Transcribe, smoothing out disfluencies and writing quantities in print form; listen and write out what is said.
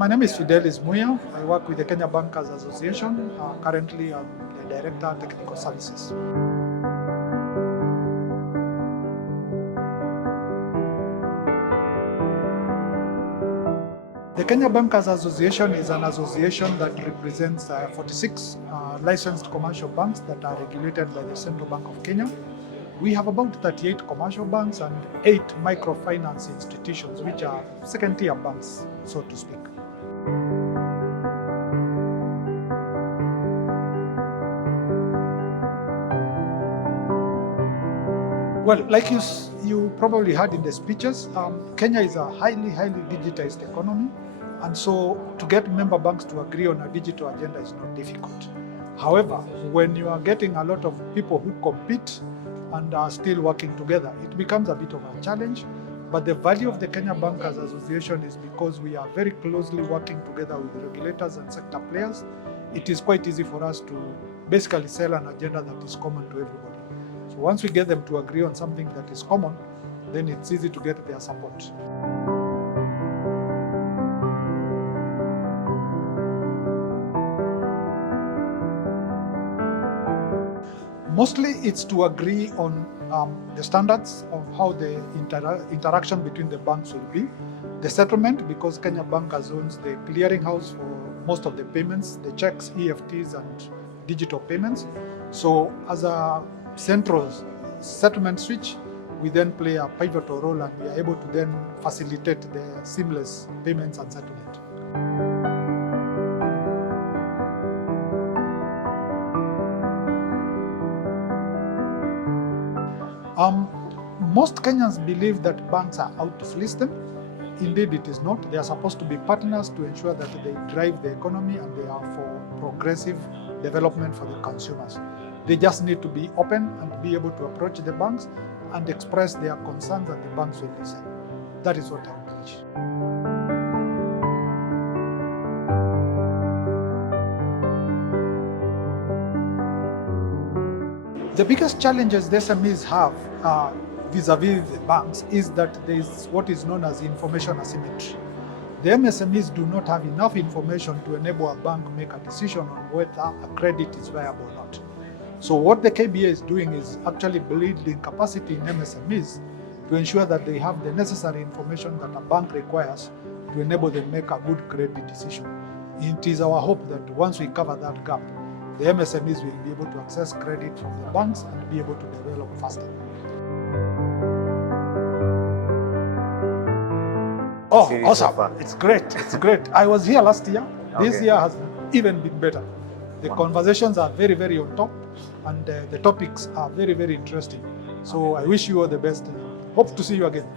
My name is Fidelis Muia. I work with the Kenya Bankers Association. Currently, I'm the Director of Technical Services. The Kenya Bankers Association is an association that represents 46 licensed commercial banks that are regulated by the Central Bank of Kenya. We have about 38 commercial banks and 8 microfinance institutions, which are second-tier banks, so to speak. Well, like you probably heard in the speeches, Kenya is a highly digitized economy, and so to get member banks to agree on a digital agenda is not difficult. However, when you are getting a lot of people who compete and are still working together, it becomes a bit of a challenge. But the value of the Kenya Bankers Association is because we are very closely working together with regulators and sector players. It is quite easy for us to basically sell an agenda that is common to everybody. So once we get them to agree on something that is common, then it's easy to get their support. Mostly it's to agree on the standards of how the interaction between the banks will be. The settlement, because Kenya Bankers owns the clearinghouse for most of the payments, the checks, EFTs, and digital payments. So as a central settlement switch, we then play a pivotal role, and we are able to then facilitate the seamless payments and settlement. Most Kenyans believe that banks are out to fleece them. Indeed, it is not. They are supposed to be partners to ensure that they drive the economy and they are for progressive development for the consumers. They just need to be open and be able to approach the banks and express their concerns, and the banks will listen. That is what I preach. The biggest challenges the SMEs have vis-a-vis the banks is that there is what is known as information asymmetry. The MSMEs do not have enough information to enable a bank to make a decision on whether a credit is viable or not. So what the KBA is doing is actually building capacity in MSMEs to ensure that they have the necessary information that a bank requires to enable them make a good credit decision. It is our hope that once we cover that gap, the MSMEs will be able to access credit from the banks and be able to develop faster. Oh, awesome. It's great. It's great. I was here last year. This year has even been better. The conversations are very on top, and the topics are very interesting. So I wish you all the best. Hope to see you again.